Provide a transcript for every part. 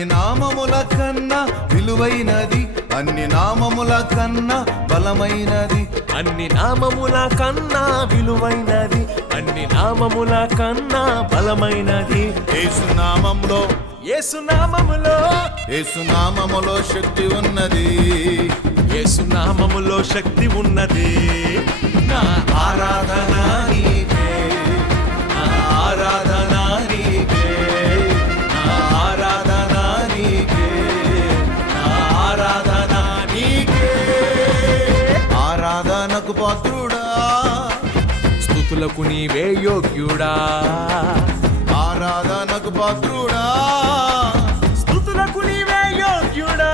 అన్ని నామముల కన్నా విలువైనది, అన్ని నామముల కన్నా బలమైనది, అన్ని నామముల కన్నా విలువైనది, అన్ని నామముల కన్నా బలమైనది. యేసునామములో యేసునామములో యేసునామములో శక్తి ఉన్నది, యేసునామములో శక్తి ఉన్నది. నా ఆరాధన నీకే, నా ఆరాధన నీకే, నా ఆరాధన నీకే, నా ఆరాధన నీకే. ఆరాధనకు పాత్రుడా, స్తుతులకు నీవే యోగ్యుడా. ఆరాధనకు పాత్రుడా, స్తుతులకు నీవే యోగ్యుడా.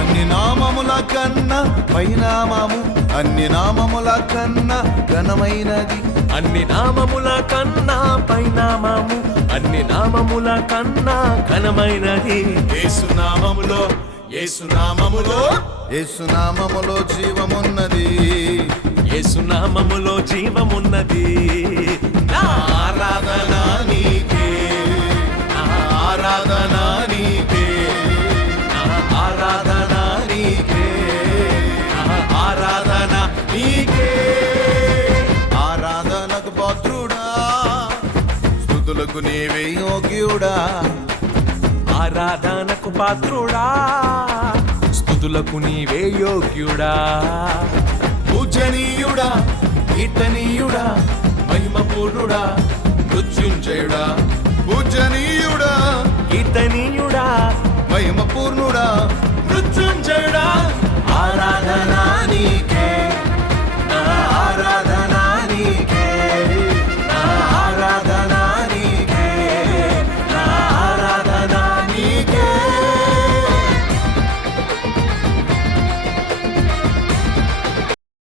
అన్ని నామముల కన్నా పైనామము, అన్ని నామముల కన్నా ఘనమైనది, అన్ని నామముల కన్నా పైనామము, అన్ని నామముల కన్నా ఘనమైనది. యేసునామములో యేసునామములో యేసునామములో జీవమున్నది, యేసునామములో జీవమున్నది. నా ఆరాధన నీకే, నా ఆరాధన నీకే, నా ఆరాధన నీకే, నా ఆరాధన నీకే. ఆరాధనకు పాత్రుడా, స్తుతులకు నీవే యోగ్యుడా. ఆరాధనకు పాత్రుడా, స్తుతులకు నీవే యోగ్యుడా. పూజనీయుడా, కీర్తనీయుడా, మహిమపూర్ణుడా, మృత్యుంజయుడా. పూజనీయుడా, కీర్తనీయుడా, మహిమపూర్ణుడా, మృత్యుంజయుడా. ఆరాధన నీకే.